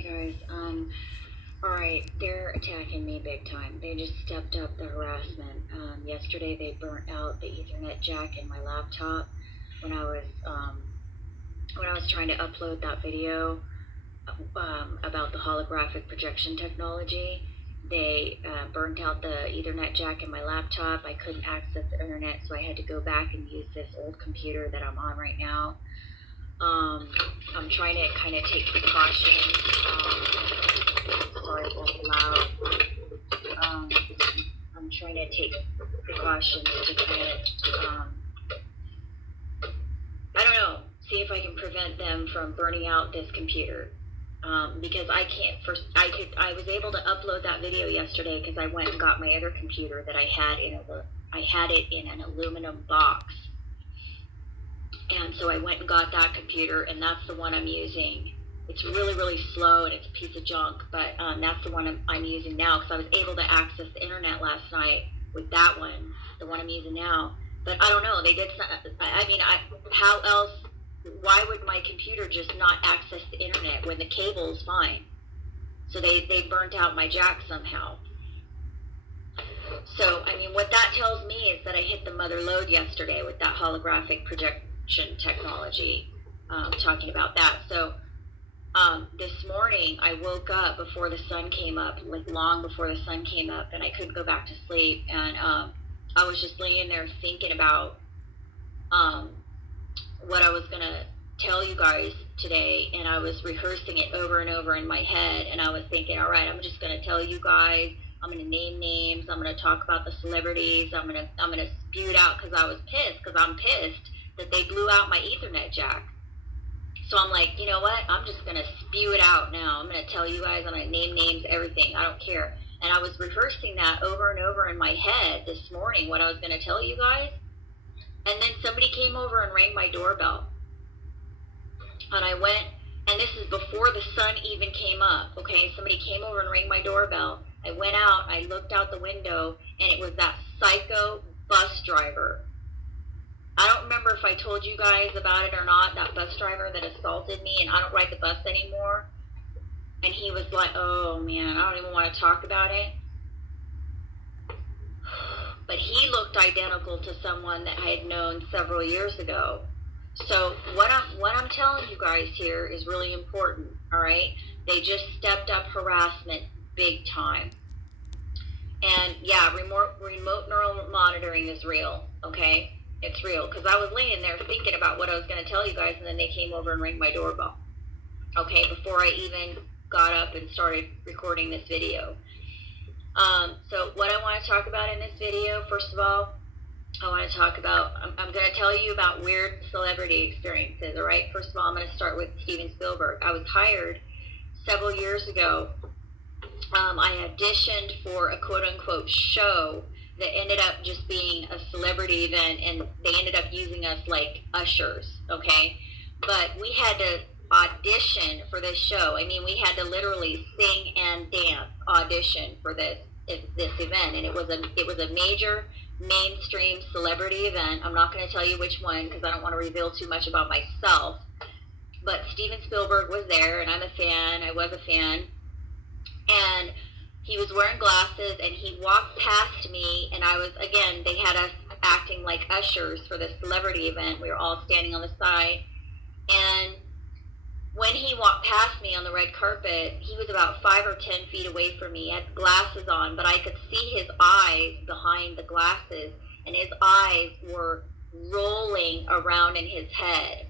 Hey guys, alright, they're attacking me big time. They just stepped up the harassment. Yesterday they burnt out the Ethernet jack in my laptop when I was trying to upload that video about the holographic projection technology. They burnt out the Ethernet jack in my laptop. I couldn't access the internet, so I had to go back and use this old computer that I'm on right now. I'm trying to kind of take precautions. Sorry if that's loud. I'm trying to take precautions to kind of, I don't know, see if I can prevent them from burning out this computer. Because I was able to upload that video yesterday because I went and got my other computer that I had it in an aluminum box. And so I went and got that computer, and that's the one I'm using. It's really, really slow, and it's a piece of junk, but that's the one I'm using now because I was able to access the internet last night with that one, the one I'm using now. But I don't know, they did how else, why would my computer just not access the internet when the cable is fine? So they burnt out my jack somehow. So, what that tells me is that I hit the mother lode yesterday with that holographic projection technology, talking about that. So this morning I woke up before the sun came up, like long before the sun came up, and I couldn't go back to sleep. And I was just laying there thinking about what I was going to tell you guys today, and I was rehearsing it over and over in my head, and I was thinking, all right, I'm just going to tell you guys, I'm going to name names, I'm going to talk about the celebrities, I'm going to spew it out because I was pissed, because I'm pissed that they blew out my Ethernet jack. So I'm like, you know what, I'm just going to spew it out now. I'm going to tell you guys, I'm going to name names, everything, I don't care. And I was rehearsing that over and over in my head this morning, what I was going to tell you guys. And then somebody came over and rang my doorbell. And I went, and this is before the sun even came up, okay? Somebody came over and rang my doorbell. I went out, I looked out the window, and it was that psycho bus driver. I don't remember if I told you guys about it or not, that bus driver that assaulted me, and I don't ride the bus anymore. And he was like, oh man, I don't even want to talk about it. But he looked identical to someone that I had known several years ago. So what I'm telling you guys here is really important, all right? They just stepped up harassment big time. And yeah, remote neural monitoring is real, okay? It's real, because I was laying there thinking about what I was going to tell you guys, and then they came over and rang my doorbell, okay, before I even got up and started recording this video. So what I want to talk about in this video, first of all, I want to talk about, I'm going to tell you about weird celebrity experiences, all right? First of all, I'm going to start with Steven Spielberg. I was hired several years ago. I auditioned for a quote-unquote show that ended up just being a celebrity event, and they ended up using us like ushers, okay? But we had to audition for this show. We had to literally sing and dance audition for this event, and it was a major mainstream celebrity event. I'm not going to tell you which one because I don't want to reveal too much about myself, but Steven Spielberg was there, and I'm a fan. I was a fan, and he was wearing glasses, and he walked past me, and they had us acting like ushers for this celebrity event. We were all standing on the side, and when he walked past me on the red carpet, he was about 5 or 10 feet away from me. He had glasses on, but I could see his eyes behind the glasses, and his eyes were rolling around in his head,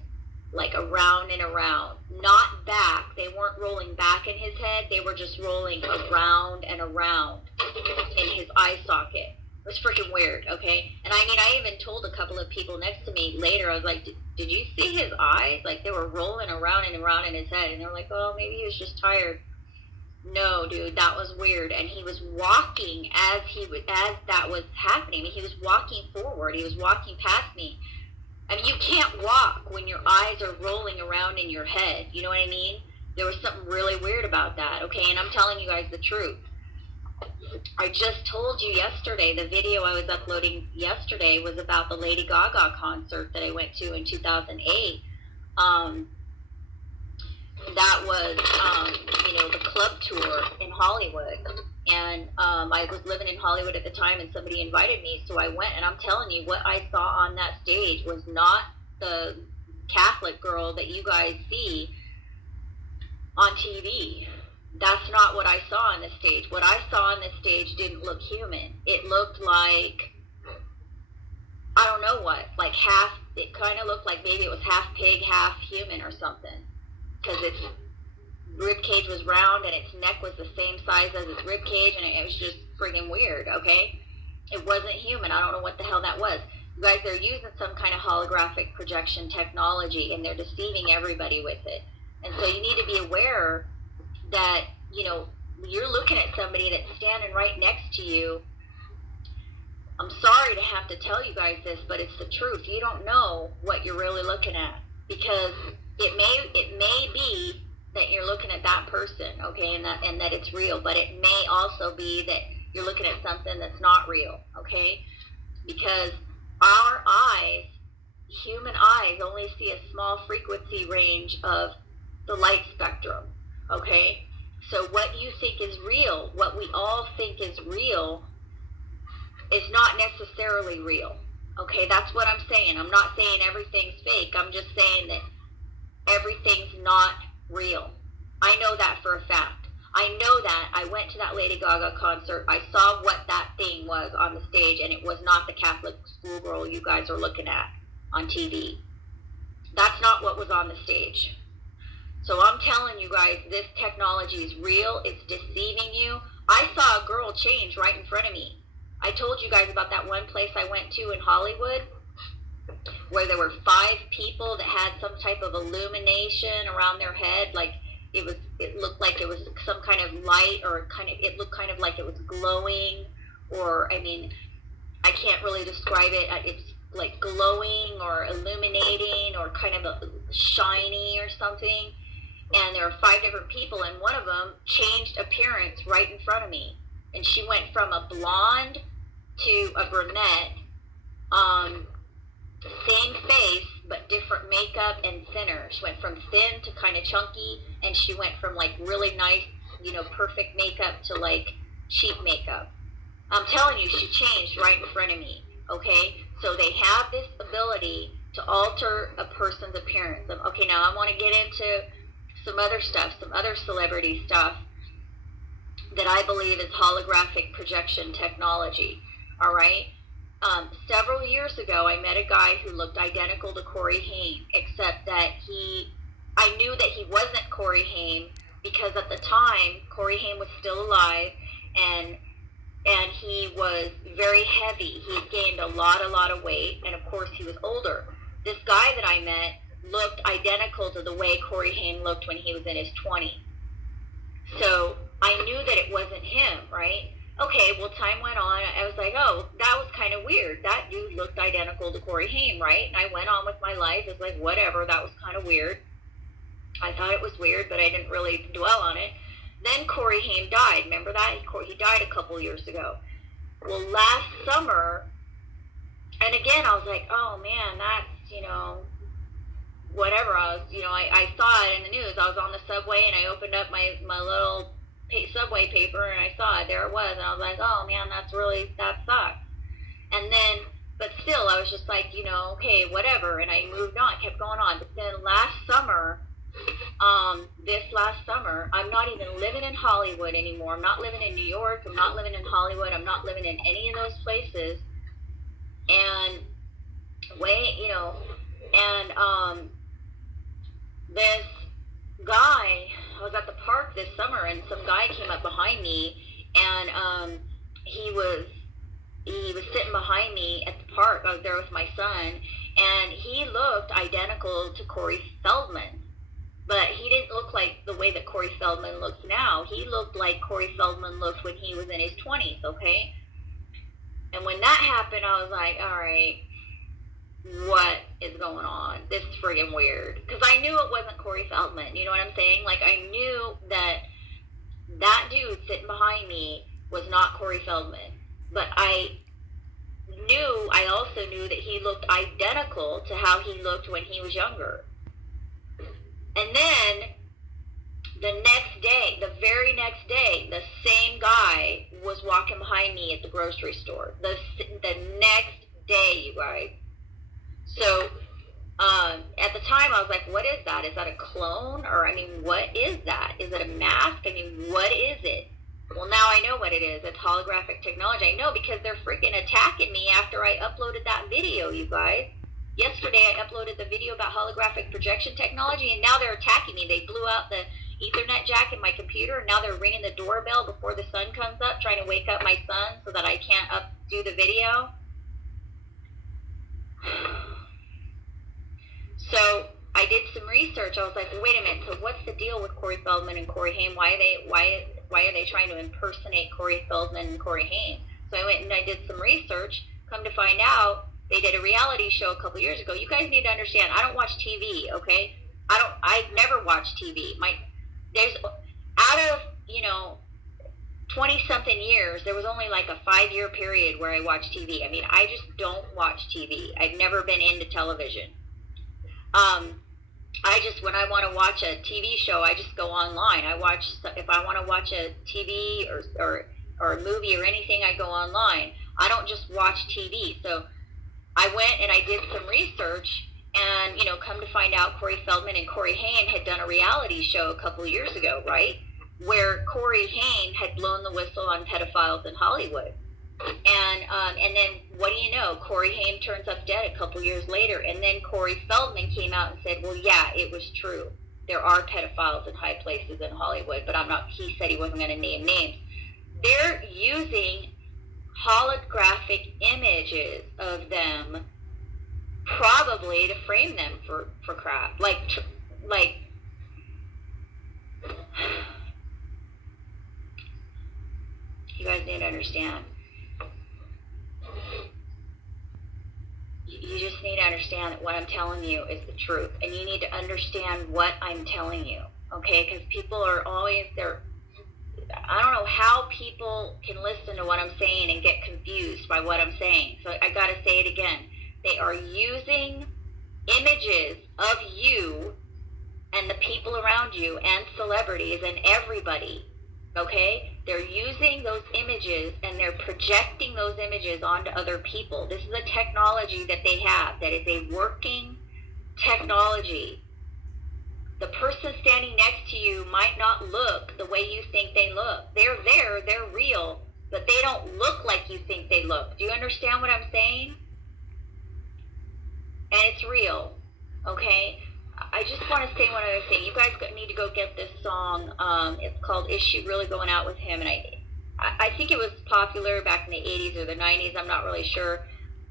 like around and around. Not back. They weren't rolling back in his head. They were just rolling around and around in his eye socket. It was freaking weird, okay? And I even told a couple of people next to me later, I was like, did you see his eyes? Like, they were rolling around and around in his head. And they were like, oh, maybe he was just tired. No, dude, that was weird. And he was walking as that was happening. He was walking forward. He was walking past me. You can't walk when your eyes are rolling around in your head. You know what I mean? There was something really weird about that, okay? And I'm telling you guys the truth. I just told you yesterday, the video I was uploading yesterday was about the Lady Gaga concert that I went to in 2008. that was, the club tour in Hollywood. And I was living in Hollywood at the time, and somebody invited me, so I went. And I'm telling you, what I saw on that stage was not the Catholic girl that you guys see on TV. That's not what I saw on the stage. What I saw on the stage didn't look human. It looked like, I don't know what, like half, it kind of looked like maybe it was half pig, half human or something. Because its rib cage was round and its neck was the same size as its rib cage, and it was just friggin' weird, okay? It wasn't human. I don't know what the hell that was. You guys, they're using some kind of holographic projection technology, and they're deceiving everybody with it. And so you need to be aware that, you're looking at somebody that's standing right next to you. I'm sorry to have to tell you guys this, but it's the truth. You don't know what you're really looking at, because it may be that you're looking at that person, okay, and that it's real, but it may also be that you're looking at something that's not real, okay? Because our eyes, human eyes, only see a small frequency range of the light spectrum, okay? So what you think is real, what we all think is real, is not necessarily real, okay? That's what I'm saying. I'm not saying everything's fake. I'm just saying that everything's not real. I know that for a fact. I know that. I went to that Lady Gaga concert. I saw what that thing was on the stage, and it was not the Catholic schoolgirl you guys are looking at on TV. That's not what was on the stage. So I'm telling you guys, this technology is real. It's deceiving you. I saw a girl change right in front of me. I told you guys about that one place I went to in Hollywood where there were 5 people that had some type of illumination around their head. Like it looked like it was some kind of light, or it looked kind of like it was glowing, or, I can't really describe it. It's like glowing or illuminating or kind of shiny or something. And there were 5 different people, and one of them changed appearance right in front of me. And she went from a blonde to a brunette, same face, but different makeup and thinner. She went from thin to kind of chunky, and she went from like really nice, perfect makeup to like cheap makeup. I'm telling you, she changed right in front of me, okay? So they have this ability to alter a person's appearance. Okay, now I want to get into some other stuff, some other celebrity stuff that I believe is holographic projection technology, all right? Several years ago, I met a guy who looked identical to Corey Haim, except that I knew that he wasn't Corey Haim because at the time, Corey Haim was still alive, and he was very heavy. He had gained a lot of weight, and of course, he was older. This guy that I met looked identical to the way Corey Haim looked when he was in his 20s. So I knew that it wasn't him, right? Okay, well, time went on. I was like, oh, that was kind of weird. That dude looked identical to Corey Haim, right? And I went on with my life. It was like, whatever, that was kind of weird. I thought it was weird, but I didn't really dwell on it. Then Corey Haim died. Remember that? He died a couple years ago. Well, last summer, and again, I was like, oh, man, that's, whatever. I saw it in the news. I was on the subway, and I opened up my little subway paper, and I saw it. There it was, and I was like, oh, man, that sucks. And then, but still, I was just like, okay, whatever, and I moved on, kept going on. But then this last summer, I'm not even living in Hollywood anymore. I'm not living in New York. I'm not living in Hollywood. I'm not living in any of those places. And this guy, I was at the park this summer, and some guy came up behind me, and he was sitting behind me at the park. I was there with my son, and he looked identical to Corey Feldman. But he didn't look like the way that Corey Feldman looks now. He looked like Corey Feldman looked when he was in his 20s, okay? And when that happened, I was like, all right, what is going on? This is friggin' weird. Because I knew it wasn't Corey Feldman, you know what I'm saying? Like, I knew that dude sitting behind me was not Corey Feldman. But I also knew that he looked identical to how he looked when he was younger. And then The next day, the very next day, the same guy was walking behind me at the grocery store. The next day, you guys. So at the time, I was like, what is that? Is that a clone? Or, I mean, what is that? Is it a mask? I mean, what is it? Well, now I know what it is. It's holographic technology. I know because they're freaking attacking me after I uploaded that video, you guys. Yesterday, I uploaded the video about holographic projection technology, and now they're attacking me. They blew out the Ethernet jack in my computer, and now they're ringing the doorbell before the sun comes up, trying to wake up my son so that I can't do the video. So I did some research. I was like, well, wait a minute. So what's the deal with Corey Feldman and Corey Haim? Why are they trying to impersonate Corey Feldman and Corey Haim? So I went and I did some research. Come to find out, they did a reality show a couple years ago. You guys need to understand, I don't watch TV, okay? I've never watched TV. There's, out of, 20-something years, there was only like a 5-year period where I watched TV. I mean, I just don't watch TV. I've never been into television. When I want to watch a TV show, I just go online. If I want to watch a TV or a movie or anything, I go online. I don't just watch TV. So I went and I did some research, and, come to find out, Corey Feldman and Corey Haim had done a reality show a couple of years ago, right? Where Corey Haim had blown the whistle on pedophiles in Hollywood. And then, what do you know? Corey Haim turns up dead a couple years later. And then Corey Feldman came out and said, well, yeah, it was true. There are pedophiles in high places in Hollywood, but he said he wasn't going to name names. They're using holographic images of them probably to frame them for crap. Like, you guys need to understand. You just need to understand that what I'm telling you is the truth. And you need to understand what I'm telling you, okay? Because people are always there. I don't know how people can listen to what I'm saying and get confused by what I'm saying. So I got to say it again. They are using images of you and the people around you and celebrities and everybody, okay? They're using those images and they're projecting those images onto other people. This is a technology that they have that is a working technology. The person standing next to you might not look the way you think they look. They're there, they're real, but they don't look like you think they look. Do you understand what I'm saying? And it's real, okay? I just want to say one other thing. You guys need to go get this song. It's called Is She Really Going Out With Him? And I think it was popular back in the 80s or the 90s. I'm not really sure.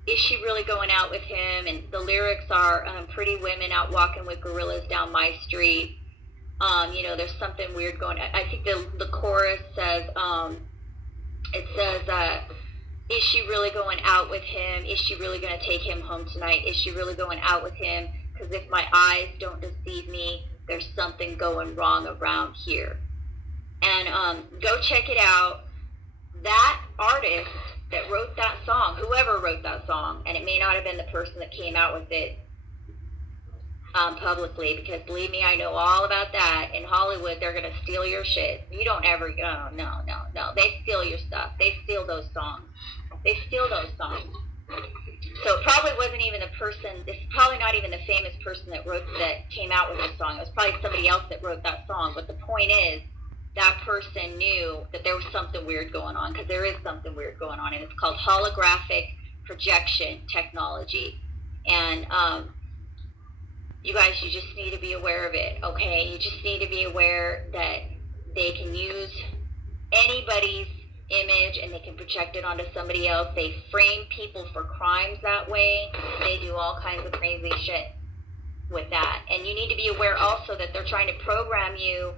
Is she really going out with him? And the lyrics are pretty women out walking with gorillas down my street. There's something weird going on. I think the chorus says, is she really going out with him? Is she really going to take him home tonight? Is she really going out with him? Because if my eyes don't deceive me, there's something going wrong around here. And go check it out. That artist that wrote that song, whoever wrote that song, and it may not have been the person that came out with it publicly, because believe me, I know all about that. In Hollywood, they're going to steal your shit. You don't ever, no. They steal your stuff. They steal those songs. So it probably wasn't even the person, it's probably not even the famous person that came out with the song. It was probably somebody else that wrote that song. But the point is, that person knew that there was something weird going on, because there is something weird going on, and it's called holographic projection technology. And you guys, you just need to be aware of it, okay? You just need to be aware that they can use anybody's image and they can project it onto somebody else. They frame people for crimes that way. They do all kinds of crazy shit with that. And you need to be aware also that they're trying to program you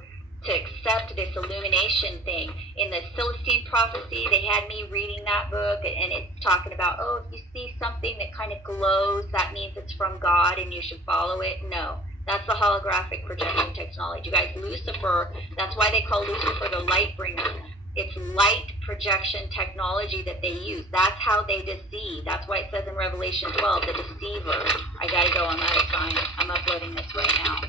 to accept this illumination thing. In the Celestine Prophecy, they had me reading that book, and it's talking about, if you see something that kind of glows, that means it's from God and you should follow it. No, that's the holographic projection technology. You guys, Lucifer, that's why they call Lucifer the light bringer. It's light projection technology that they use. That's how they deceive. That's why it says in Revelation 12, the deceiver. I gotta go, I'm out of time. I'm uploading this right now.